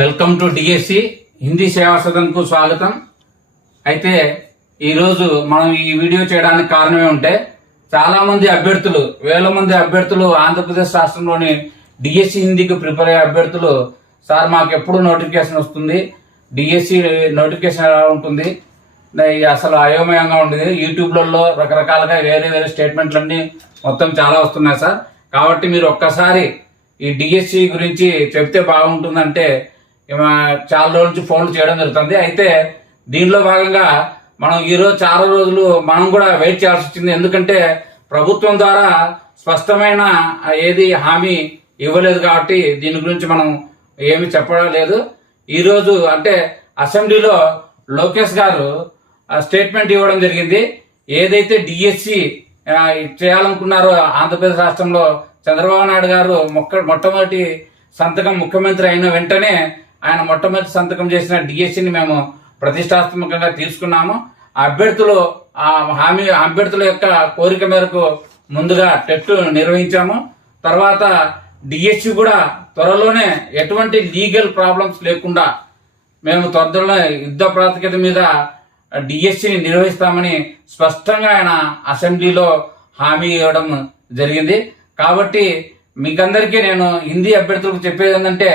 Welcome to DSC Hindi సేవా సదన్కు స్వాగతం. అయితే ఈరోజు మనం ఈ వీడియో చేయడానికి కారణమే ఉంటే చాలా మంది అభ్యర్థులు, వేల మంది అభ్యర్థులు ఆంధ్రప్రదేశ్ రాష్ట్రంలోని డిఎస్సి హిందీకి ప్రిపేర్ అయ్యే అభ్యర్థులు, సార్ మాకు ఎప్పుడు నోటిఫికేషన్ వస్తుంది, డిఎస్సి నోటిఫికేషన్ ఎలా ఉంటుంది, అసలు అయోమయంగా ఉంటుంది, యూట్యూబ్లలో రకరకాలుగా వేరే వేరే స్టేట్మెంట్లన్నీ మొత్తం చాలా వస్తున్నాయి సార్. కాబట్టి మీరు ఒక్కసారి ఈ డిఎస్సి గురించి చెప్తే బాగుంటుందంటే చాలా రోజుల నుంచి ఫోన్లు చేయడం జరుగుతుంది. అయితే దీనిలో భాగంగా మనం ఈరోజు చాలా రోజులు మనం కూడా వెయిట్ చేయాల్సి వచ్చింది. ఎందుకంటే ప్రభుత్వం ద్వారా స్పష్టమైన ఏది హామీ ఇవ్వలేదు కాబట్టి దీని గురించి మనం ఏమి చెప్పడం లేదు. ఈరోజు అంటే అసెంబ్లీలో లోకేష్ గారు స్టేట్మెంట్ ఇవ్వడం జరిగింది. ఏదైతే డిఎస్సి చేయాలనుకున్నారో ఆంధ్రప్రదేశ్ రాష్ట్రంలో చంద్రబాబు నాయుడు గారు మొట్టమొదటి సంతకం ముఖ్యమంత్రి అయిన వెంటనే ఆయన మొట్టమొదటి సంతకం చేసిన డిఎస్సిని మేము ప్రతిష్టాత్మకంగా తీసుకున్నాము. అభ్యర్థుల యొక్క కోరిక మేరకు ముందుగా టెట్ నిర్వహించాము. తర్వాత డిఎస్సి కూడా త్వరలోనే ఎటువంటి లీగల్ ప్రాబ్లమ్స్ లేకుండా మేము త్వరలోనే యుద్ధ ప్రాతిపదిక మీద డిఎస్సిని నిర్వహిస్తామని స్పష్టంగా ఆయన అసెంబ్లీలో హామీ ఇవ్వడం జరిగింది. కాబట్టి మీకందరికీ నేను హిందీ అభ్యర్థులకు చెప్పేది ఏంటంటే,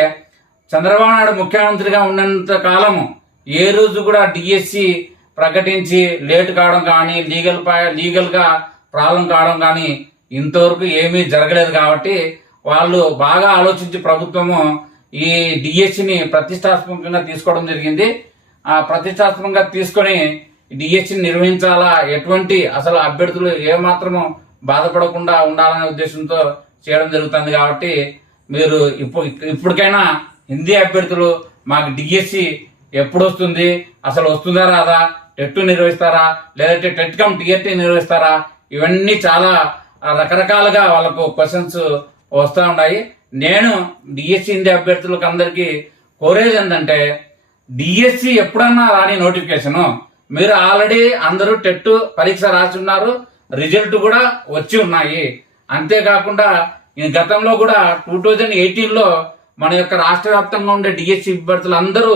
చంద్రబాబు నాయుడు ముఖ్యమంత్రిగా ఉన్నంత కాలము ఏ రోజు కూడా డిఎస్సి ప్రకటించి లేట్ కావడం కానీ లీగల్గా ప్రాబ్లం కావడం కానీ ఇంతవరకు ఏమీ జరగలేదు. కాబట్టి వాళ్ళు బాగా ఆలోచించి ప్రభుత్వము ఈ డిఎస్సిని ప్రతిష్టాత్మకంగా తీసుకోవడం జరిగింది. ఆ ప్రతిష్టాత్మకంగా తీసుకొని డిఎస్సిని నిర్వహించాలా, ఎటువంటి అసలు అభ్యర్థులు ఏమాత్రము బాధపడకుండా ఉండాలనే ఉద్దేశంతో చేయడం జరుగుతుంది. కాబట్టి మీరు ఇప్పటికైనా హిందీ అభ్యర్థులు మాకు డిఎస్సి ఎప్పుడు వస్తుంది, అసలు వస్తుందా రాదా, టెట్ నిర్వహిస్తారా, లేదంటే టెట్ కమ్ టిఆర్టీ నిర్వహిస్తారా, ఇవన్నీ చాలా రకరకాలుగా వాళ్ళకు క్వశ్చన్స్ వస్తూ ఉన్నాయి. నేను డిఎస్సి హిందీ అభ్యర్థులకు అందరికీ కోరేది ఏంటంటే, డిఎస్సి ఎప్పుడన్నా రాని నోటిఫికేషను, మీరు ఆల్రెడీ అందరూ టెట్ పరీక్ష రాసి ఉన్నారు, రిజల్ట్ కూడా వచ్చి ఉన్నాయి. అంతేకాకుండా గతంలో కూడా 2018లో మన యొక్క రాష్ట్ర వ్యాప్తంగా ఉండే డిఎస్సి అభ్యర్థులు అందరూ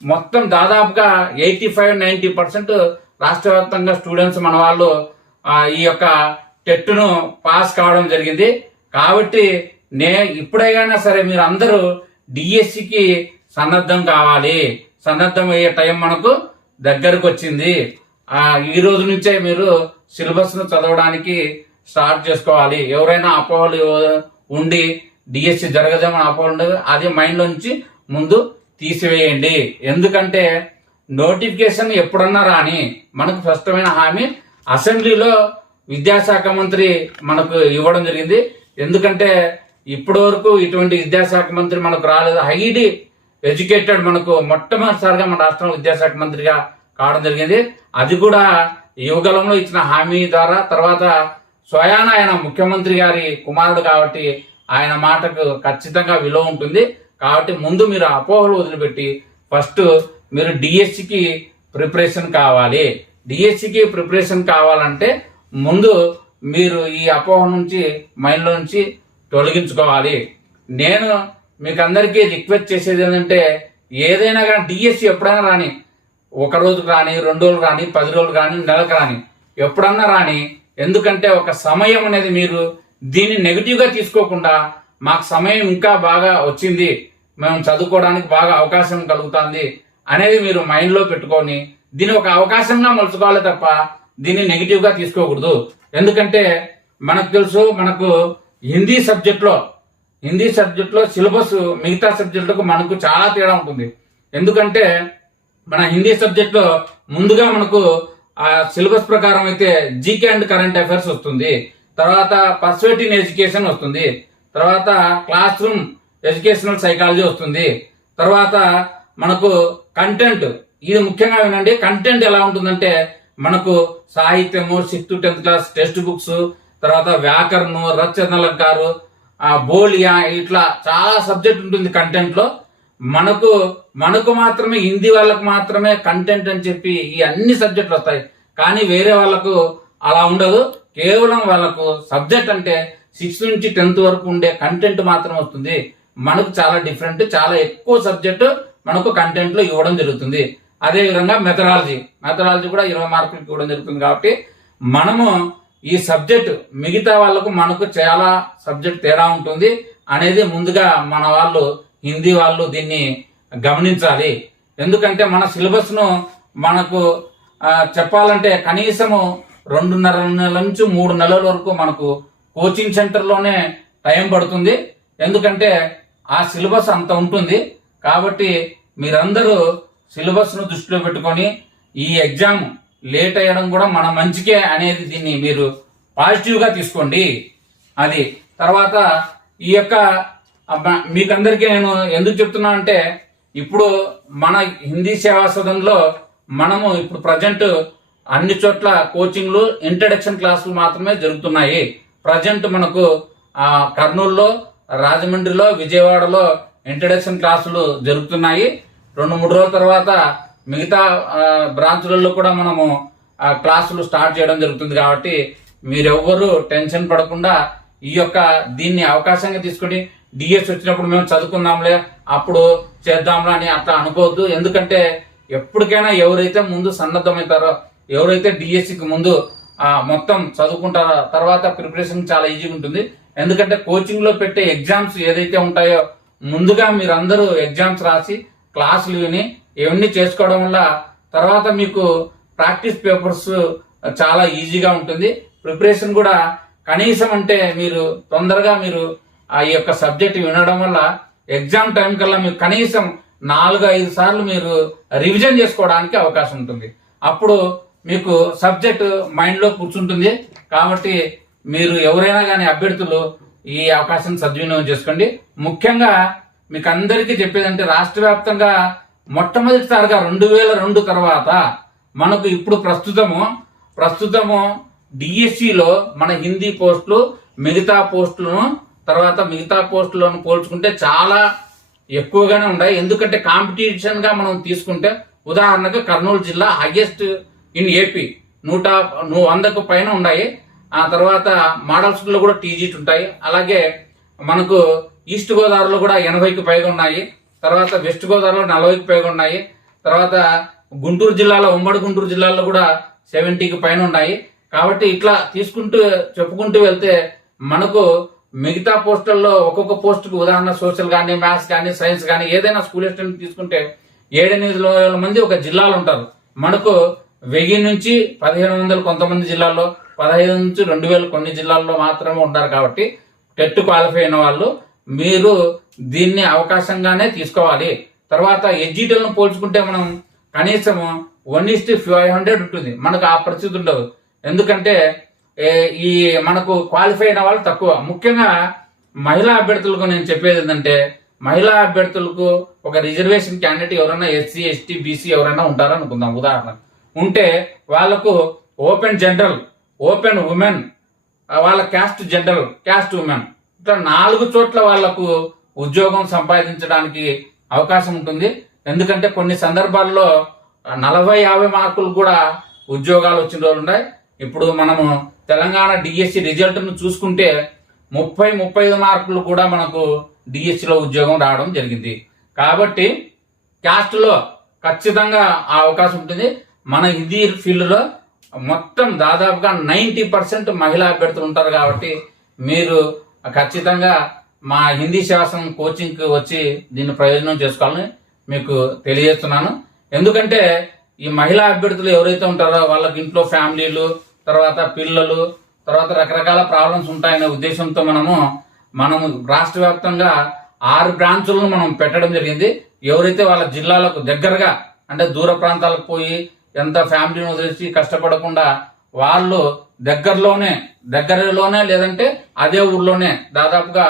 మొత్తం దాదాపుగా 85-90% రాష్ట్ర వ్యాప్తంగా స్టూడెంట్స్ మన వాళ్ళు ఈ యొక్క టెట్ను పాస్ కావడం జరిగింది. కాబట్టి ఇప్పుడైనా సరే మీరు అందరూ డిఎస్సికి సన్నద్ధం కావాలి. సన్నద్ధం అయ్యే టైం మనకు దగ్గరకు వచ్చింది. ఈ రోజు నుంచే మీరు సిలబస్ ను చదవడానికి స్టార్ట్ చేసుకోవాలి. ఎవరైనా అపోహలు ఉండి డిఎస్సి జరగదేమో అపోహలు అది మైండ్ లో నుంచి ముందు తీసివేయండి. ఎందుకంటే నోటిఫికేషన్ ఎప్పుడన్నా రాని మనకు స్పష్టమైన హామీ అసెంబ్లీలో విద్యాశాఖ మంత్రి మనకు ఇవ్వడం జరిగింది. ఎందుకంటే ఇప్పటి వరకు ఇటువంటి విద్యాశాఖ మంత్రి మనకు రాలేదు. హైలీ ఎడ్యుకేటెడ్ మనకు మొట్టమొదటిసారిగా మన రాష్ట్రంలో విద్యాశాఖ మంత్రిగా కావడం జరిగింది. అది కూడా యువగలంలో ఇచ్చిన హామీ ద్వారా. తర్వాత స్వయాన ఆయన ముఖ్యమంత్రి గారి కుమారుడు కాబట్టి ఆయన మాటకు ఖచ్చితంగా విలువ ఉంటుంది. కాబట్టి ముందు మీరు అపోహలు వదిలిపెట్టి ఫస్ట్ మీరు డిఎస్సికి ప్రిపరేషన్ కావాలి. డిఎస్సికి ప్రిపరేషన్ కావాలంటే ముందు మీరు ఈ అపోహ నుంచి మైండ్లో నుంచి తొలగించుకోవాలి. నేను మీకు అందరికీ రిక్వెస్ట్ చేసేది ఏంటంటే, ఏదైనా కానీ డిఎస్సి ఎప్పుడైనా రాని, ఒక రోజుకు రాని, 2 రోజులు రాని, 10 రోజులు రాని, నెలకు రాని, ఎప్పుడన్నా రాని. ఎందుకంటే ఒక సమయం అనేది మీరు దీన్ని నెగిటివ్గా తీసుకోకుండా మాకు సమయం ఇంకా బాగా వచ్చింది, మేము చదువుకోవడానికి బాగా అవకాశం కలుగుతుంది అనేది మీరు మైండ్లో పెట్టుకొని దీన్ని ఒక అవకాశంగా మలుచుకోవాలి తప్ప దీన్ని నెగిటివ్గా తీసుకోకూడదు. ఎందుకంటే మనకు తెలుసు, మనకు హిందీ సబ్జెక్ట్లో సిలబస్ మిగతా సబ్జెక్టులకు మనకు చాలా తేడా ఉంటుంది. ఎందుకంటే మన హిందీ సబ్జెక్ట్లో ముందుగా మనకు ఆ సిలబస్ ప్రకారం అయితే జీకే అండ్ కరెంట్ అఫైర్స్ వస్తుంది, తర్వాత పర్స్యుయేటివ్ ఎడ్యుకేషన్ వస్తుంది, తర్వాత క్లాస్ రూమ్ ఎడ్యుకేషనల్ సైకాలజీ వస్తుంది, తర్వాత మనకు కంటెంట్. ఇది ముఖ్యంగా వినండి, కంటెంట్ ఎలా ఉంటుందంటే మనకు సాహిత్యము, 6th to 10th class text books, తర్వాత వ్యాకరణం, రచనలంకారు, బోలియా, ఇట్లా చాలా సబ్జెక్ట్ ఉంటుంది కంటెంట్ లో. మనకు మాత్రమే హిందీ వాళ్ళకు మాత్రమే కంటెంట్ అని చెప్పి ఈ అన్ని సబ్జెక్టులు వస్తాయి. కానీ వేరే వాళ్ళకు అలా ఉండదు. కేవలం వాళ్ళకు సబ్జెక్ట్ అంటే 6th నుంచి 10th వరకు ఉండే కంటెంట్ మాత్రం వస్తుంది. మనకు చాలా డిఫరెంట్, చాలా ఎక్కువ సబ్జెక్టు మనకు కంటెంట్ లో ఇవ్వడం జరుగుతుంది. అదే విధంగా మెథడాలజీ కూడా 20 మార్కులకు ఇవ్వడం జరుగుతుంది. కాబట్టి మనము ఈ సబ్జెక్ట్ మిగతా వాళ్ళకు మనకు చాలా సబ్జెక్ట్ తేడా ఉంటుంది అనేది ముందుగా మన వాళ్ళు హిందీ వాళ్ళు దీన్ని గమనించాలి. ఎందుకంటే మన సిలబస్ ను మనకు చెప్పాలంటే కనీసము 2.5 నెలల నుంచి 3 నెలల వరకు మనకు కోచింగ్ సెంటర్లోనే టైం పడుతుంది. ఎందుకంటే ఆ సిలబస్ అంత ఉంటుంది. కాబట్టి మీరందరూ సిలబస్ ను దృష్టిలో పెట్టుకొని ఈ ఎగ్జామ్ లేట్ అయ్యడం కూడా మన మంచికే అనేది దీన్ని మీరు పాజిటివ్ గా తీసుకోండి. అది తర్వాత ఈ యొక్క మీకందరికీ నేను ఎందుకు చెప్తున్నా అంటే ఇప్పుడు మన హిందీ సేవా సదన్లో మనము ఇప్పుడు ప్రజెంట్ అన్ని చోట్ల కోచింగ్లు ఇంట్రడక్షన్ క్లాసులు మాత్రమే జరుగుతున్నాయి. ప్రజెంట్ మనకు కర్నూలులో, రాజమండ్రిలో, విజయవాడలో ఇంట్రడక్షన్ క్లాసులు జరుగుతున్నాయి. 2-3 రోజుల తర్వాత మిగతా బ్రాంచులలో కూడా మనము క్లాసులు స్టార్ట్ చేయడం జరుగుతుంది. కాబట్టి మీరెవ్వరూ టెన్షన్ పడకుండా ఈ యొక్క దీన్ని అవకాశంగా తీసుకుని డిఎస్ వచ్చినప్పుడు మేము చదువుకుందాంలే అప్పుడు చేద్దాంలే అని అట్లా అనుకోవద్దు. ఎందుకంటే ఎప్పటికైనా ఎవరైతే ముందు సన్నద్ధమవుతారో, ఎవరైతే డిఎస్సికి ముందు మొత్తం చదువుకుంటారో తర్వాత ప్రిపరేషన్ చాలా ఈజీగా ఉంటుంది. ఎందుకంటే కోచింగ్ లో పెట్టే ఎగ్జామ్స్ ఏదైతే ఉంటాయో ముందుగా మీరందరూ ఎగ్జామ్స్ రాసి క్లాసులు విని ఇవన్నీ చేసుకోవడం వల్ల తర్వాత మీకు ప్రాక్టీస్ పేపర్స్ చాలా ఈజీగా ఉంటుంది. ప్రిపరేషన్ కూడా కనీసం అంటే మీరు తొందరగా మీరు ఆ యొక్క సబ్జెక్ట్ వినడం వల్ల ఎగ్జామ్ టైం కల్లా మీకు కనీసం 4-5 సార్లు మీరు రివిజన్ చేసుకోవడానికి అవకాశం ఉంటుంది. అప్పుడు మీకు సబ్జెక్ట్ మైండ్ లో కూర్చుంటుంది. కాబట్టి మీరు ఎవరైనా కానీ అభ్యర్థులు ఈ అవకాశాన్ని సద్వినియోగం చేసుకోండి. ముఖ్యంగా మీకు అందరికీ చెప్పేదంటే రాష్ట్ర వ్యాప్తంగా మొట్టమొదటిసారిగా 2002 తర్వాత మనకు ఇప్పుడు ప్రస్తుతము డిఎస్సిలో మన హిందీ పోస్టులు మిగతా పోస్టులను పోల్చుకుంటే చాలా ఎక్కువగానే ఉన్నాయి. ఎందుకంటే కాంపిటీషన్ గా మనం తీసుకుంటే ఉదాహరణకు కర్నూలు జిల్లా హైయెస్ట్ ఇన్ ఏపీ 100కు పైన ఉన్నాయి. ఆ తర్వాత మోడల్ స్కూల్లో కూడా టీజీట్ ఉంటాయి. అలాగే మనకు ఈస్ట్ గోదావరిలో కూడా 80కి పైగా ఉన్నాయి. తర్వాత వెస్ట్ గోదావరిలో 40కి పైగా ఉన్నాయి. తర్వాత గుంటూరు జిల్లాలో, ఉమ్మడి గుంటూరు జిల్లాలో కూడా 70కి పైన ఉన్నాయి. కాబట్టి ఇట్లా చెప్పుకుంటూ వెళ్తే మనకు మిగతా పోస్టుల్లో ఒక్కొక్క పోస్టుకు ఉదాహరణ సోషల్ కానీ, మ్యాథ్స్ కానీ, సైన్స్ కానీ ఏదైనా స్కూల్ అసిస్టెంట్ తీసుకుంటే 7-8 మంది ఒక జిల్లాలో ఉంటారు. మనకు 1000 నుంచి 1500 కొంతమంది జిల్లాల్లో, 15 నుంచి 2000 కొన్ని జిల్లాల్లో మాత్రమే ఉంటారు. కాబట్టి టెట్ క్వాలిఫై అయిన వాళ్ళు మీరు దీన్ని అవకాశంగానే తీసుకోవాలి. తర్వాత ఎడ్జిటల్ను పోల్చుకుంటే మనం కనీసం 1:500 ఉంటుంది. మనకు ఆ పరిస్థితి ఉండదు. ఎందుకంటే ఈ మనకు క్వాలిఫై అయిన వాళ్ళు తక్కువ. ముఖ్యంగా మహిళా అభ్యర్థులకు నేను చెప్పేది ఏంటంటే మహిళా అభ్యర్థులకు ఒక రిజర్వేషన్ క్యాండిడేట్ ఎవరైనా ఎస్సీ, ఎస్టీ, బీసీ ఎవరైనా ఉంటారనుకుందాం. ఉదాహరణ ఉంటే వాళ్ళకు ఓపెన్ జనరల్, ఓపెన్ ఉమెన్, వాళ్ళ క్యాస్ట్ జనరల్, క్యాస్ట్ ఉమెన్ ఇట్లా 4 చోట్ల వాళ్లకు ఉద్యోగం సంపాదించడానికి అవకాశం ఉంటుంది. ఎందుకంటే కొన్ని సందర్భాల్లో 40-50 మార్కులు కూడా ఉద్యోగాలు వచ్చిన రోజులు ఉన్నాయి. ఇప్పుడు మనము తెలంగాణ డిఎస్సి రిజల్ట్ ను చూసుకుంటే 30-35 మార్కులు కూడా మనకు డిఎస్సిలో ఉద్యోగం రావడం జరిగింది. కాబట్టి క్యాస్ట్ లో ఖచ్చితంగా ఆ అవకాశం ఉంటుంది. మన హిందీ ఫీల్డ్ లో మొత్తం దాదాపుగా 90% మహిళా అభ్యర్థులు ఉంటారు. కాబట్టి మీరు ఖచ్చితంగా మా హిందీ శాసనం కోచింగ్ కి వచ్చి దీన్ని ప్రయోజనం చేసుకోవాలని మీకు తెలియజేస్తున్నాను. ఎందుకంటే ఈ మహిళా అభ్యర్థులు ఎవరైతే ఉంటారో వాళ్ళకి ఇంట్లో ఫ్యామిలీలు, తర్వాత పిల్లలు, తర్వాత రకరకాల ప్రాబ్లమ్స్ ఉంటాయనే ఉద్దేశంతో మనము రాష్ట్ర వ్యాప్తంగా 6 బ్రాంచులను మనం పెట్టడం జరిగింది. ఎవరైతే వాళ్ళ జిల్లాలకు దగ్గరగా అంటే దూర ప్రాంతాలకు పోయి ఎంత ఫ్యామిలీని వదిలేసి కష్టపడకుండా వాళ్ళు దగ్గరలోనే లేదంటే అదే ఊర్లోనే దాదాపుగా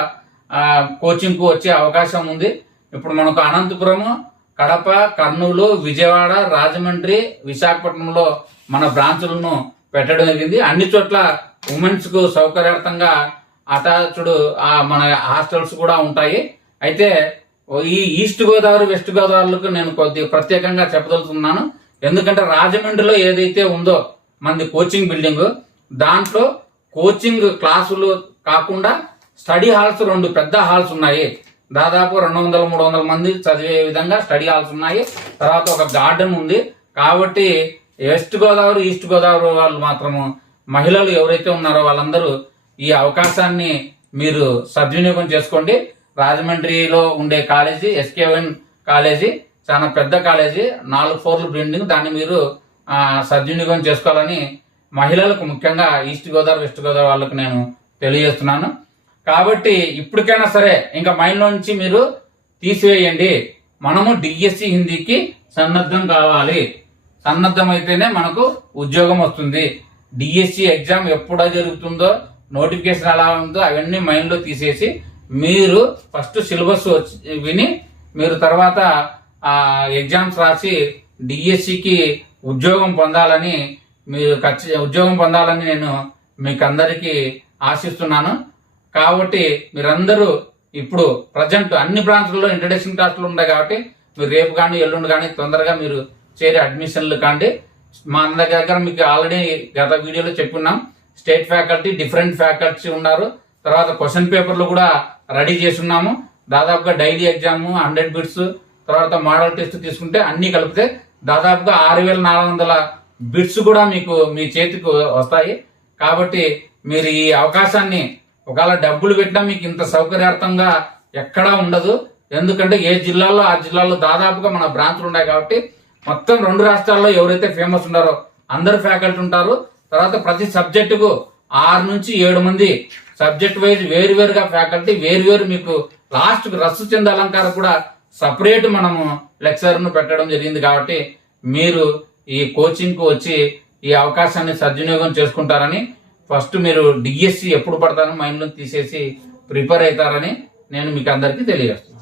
కోచింగ్ కు వచ్చే అవకాశం ఉంది. ఇప్పుడు మనకు అనంతపురము, కడప, కర్నూలు, విజయవాడ, రాజమండ్రి, విశాఖపట్నంలో మన బ్రాంచులను పెట్టడం జరిగింది. అన్ని చోట్ల ఉమెన్స్ కు సౌకర్యార్థంగా అటాచ్డ్ మన హాస్టల్స్ కూడా ఉంటాయి. అయితే ఈ ఈస్ట్ గోదావరి, వెస్ట్ గోదావరికి నేను కొద్దిగా ప్రత్యేకంగా చెప్పదలుచుకున్నాను. ఎందుకంటే రాజమండ్రిలో ఏదైతే ఉందో మనది కోచింగ్ బిల్డింగ్, దాంట్లో కోచింగ్ క్లాసులు కాకుండా స్టడీ హాల్స్ 2 పెద్ద హాల్స్ ఉన్నాయి. దాదాపు 200-300 మంది చదివే విధంగా స్టడీ హాల్స్ ఉన్నాయి. తర్వాత ఒక గార్డెన్ ఉంది. కాబట్టి వెస్ట్ గోదావరి, ఈస్ట్ గోదావరి వాళ్ళు మాత్రము మహిళలు ఎవరైతే ఉన్నారో వాళ్ళందరూ ఈ అవకాశాన్ని మీరు సద్వినియోగం చేసుకోండి. రాజమండ్రిలో ఉండే కాలేజీ ఎస్కేవన్ కాలేజీ చాలా పెద్ద కాలేజీ, 4 ఫ్లోర్ల బిల్డింగ్. దాన్ని మీరు సద్వినియోగం చేసుకోవాలని మహిళలకు, ముఖ్యంగా ఈస్ట్ గోదావరి, వెస్ట్ గోదావరి వాళ్ళకు నేను తెలియజేస్తున్నాను. కాబట్టి ఇప్పటికైనా సరే ఇంకా మైండ్లో నుంచి మీరు తీసివేయండి. మనము డిఎస్సి హిందీకి సన్నద్ధం కావాలి. సన్నద్ధం అయితేనే మనకు ఉద్యోగం వస్తుంది. డిఎస్సి ఎగ్జామ్ ఎప్పుడో జరుగుతుందో, నోటిఫికేషన్ ఎలా ఉందో అవన్నీ మైండ్లో తీసేసి మీరు ఫస్ట్ సిలబస్ విని మీరు తర్వాత ఎగ్జామ్స్ రాసి డిఎస్సికి ఉద్యోగం పొందాలని నేను మీకు అందరికీ ఆశిస్తున్నాను. కాబట్టి మీరందరూ ఇప్పుడు ప్రజెంట్ అన్ని బ్రాంచ్లలో ఇంట్రడక్షన్ క్లాసులు ఉన్నాయి. కాబట్టి మీరు రేపు కానీ ఎల్లుండి కానీ తొందరగా మీరు చేరే అడ్మిషన్లు కాండి. మా అందరి దగ్గర మీకు ఆల్రెడీ గత వీడియోలో చెప్పున్నాం. స్టేట్ ఫ్యాకల్టీ, డిఫరెంట్ ఫ్యాకల్టీ ఉన్నారు. తర్వాత క్వశ్చన్ పేపర్లు కూడా రెడీ చేస్తున్నాము. దాదాపుగా డైలీ ఎగ్జామ్ 100 బిట్స్, తర్వాత మోడల్ టెస్ట్ తీసుకుంటే అన్ని కలిపితే దాదాపుగా 6400 బిట్స్ కూడా మీకు మీ చేతికి వస్తాయి. కాబట్టి మీరు ఈ అవకాశాన్ని, ఒకవేళ డబ్బులు పెట్టినా మీకు ఇంత సౌకర్యార్థంగా ఎక్కడా ఉండదు. ఎందుకంటే ఏ జిల్లాలో ఆ జిల్లాలో దాదాపుగా మన బ్రాంచ్లు ఉన్నాయి. కాబట్టి మొత్తం 2 రాష్ట్రాల్లో ఎవరైతే ఫేమస్ ఉన్నారో అందరు ఫ్యాకల్టీ ఉంటారు. తర్వాత ప్రతి సబ్జెక్టుకు 6 నుంచి 7 మంది సబ్జెక్ట్ వైజ్ వేరువేరుగా ఫ్యాకల్టీ, వేరువేరు మీకు లాస్ట్ రస్సు చంద అలంకారం కూడా సపరేట్ మనము లెక్చర్ను పెట్టడం జరిగింది. కాబట్టి మీరు ఈ కోచింగ్కు వచ్చి ఈ అవకాశాన్ని సద్వినియోగం చేసుకుంటారని, ఫస్ట్ మీరు డిఎస్సి ఎప్పుడు పడతారో మైండ్లో తీసేసి ప్రిపేర్ అవుతారని నేను మీకు అందరికీ తెలియజేస్తున్నాను.